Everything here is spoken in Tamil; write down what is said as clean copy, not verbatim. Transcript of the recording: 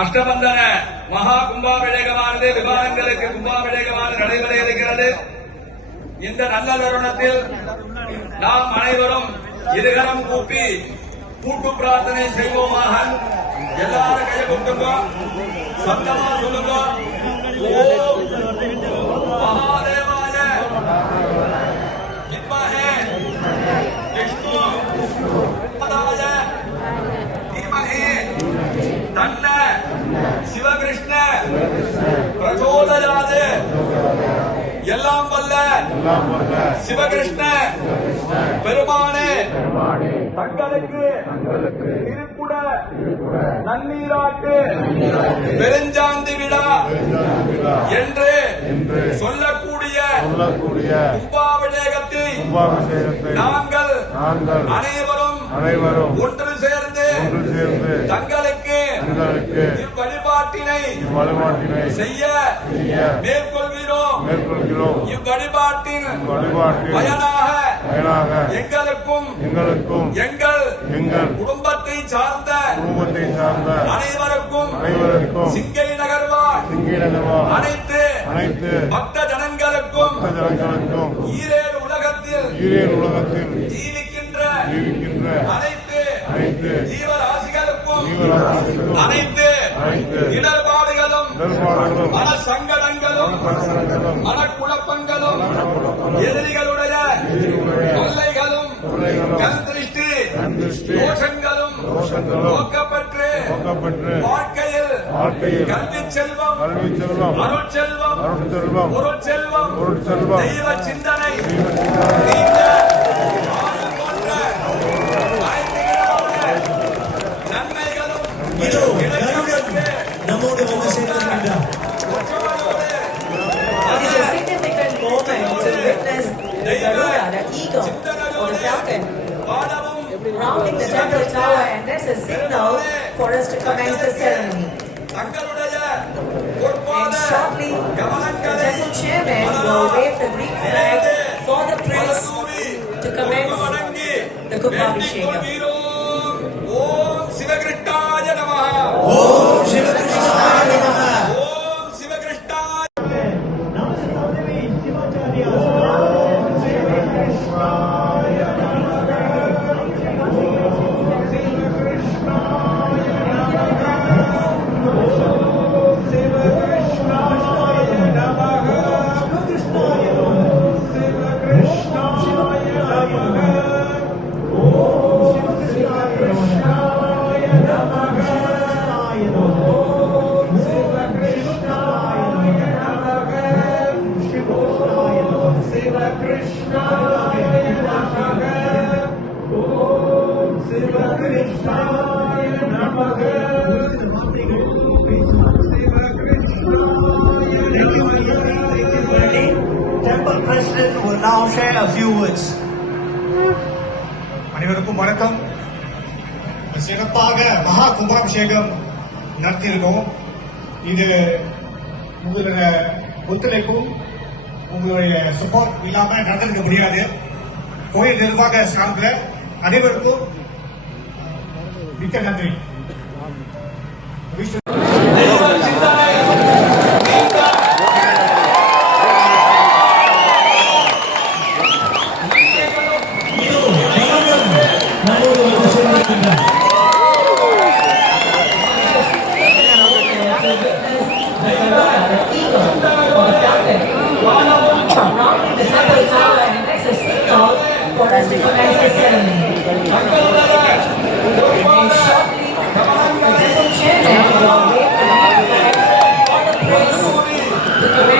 அஷ்டபந்தன மகா கும்பாபிஷேகமானது விமானங்களுக்கு கும்பாபிஷேகமானது நடைபெற இருக்கிறது. இந்த நல்ல தருணத்தில் நாம் அனைவரும் இருகரம் கூப்பி கூட்டு பிரார்த்தனை செய்வோமாக. எல்லாரும் கையை கூட்டுங்க, சத்தமா சொல்லுங்க. ஓம் மகாதேவாய வித்மஹே விஷ்ணு பதாய தீமஹி தன்ன சிவகிருஷ்ண பிரச்சோதயாத். எல்லாம் வல்ல சிவகிருஷ்ண பெருமானே தங்களுக்கு திருக்குட நன்னீராட்டு பெருஞ்சாந்தி விழா என்று சொல்லக்கூடிய கும்பாபிஷேகத்தை நாங்கள் அனைவரும் ஒன்று சேர்ந்து தங்களுக்கு இவ்வழிபாட்டினை செய்ய மேற்கொள்கிறோம். இவ்வழிபாட்டின் பயனாக எங்களுக்கும் எங்கள் குடும்பத்தை சார்ந்த அனைவருக்கும் சிங்கை நகர்வார் அனைத்து பக்த ஜனங்களுக்கும் ஈரேழு உலகத்தில் ஜீவிக்கின்ற அனைத்து ஜீவராசிகளுக்கும் அனைத்து இடர்பாடுகளும் மனசங்கடங்களும் மனக்குழப்பங்களும் எதிரிகளுடைய தொல்லைகளும் கண் திருஷ்டி தோஷங்களும் போக்கப்பட்டு வாழ்க்கையில் கல்வி செல்வம் அருட்செல்வம் பொருட்செல்வம் தெய்வ சிந்தனை நம்மோடு வந்து சேர்ந்திருக்கின்றார். It is a significant moment to witness the Garuda, the eagle or the falcon rounding the temple tower, and that's a signal for us to commence the ceremony. And shortly, the temple chairman will wave the Greek flag for the prince to commence the Kumbhabhishekam. ஓம் சிவகிருஷ்ணாய நமஹ. ஓம் சிவகிருஷ்ணாய நமஹ. ஓம் சிவகிருஷ்ணாய Temple President will now share a few words. அனைவருக்கும் வணக்கம். சிறப்பாக மகா கும்பாபிஷேகம் நடத்தியிருக்கோம். இது உங்களுடைய ஒத்துழைப்பும் உங்களுடைய சப்போர்ட் இல்லாம நடந்திருக்க முடியாது. கோயில் நிர்வாக சார்பில் அனைவருக்கும் மிக்க நன்றி. For us to commence the ceremony. And shortly, the temple chairman will wave the flag for the prince to commence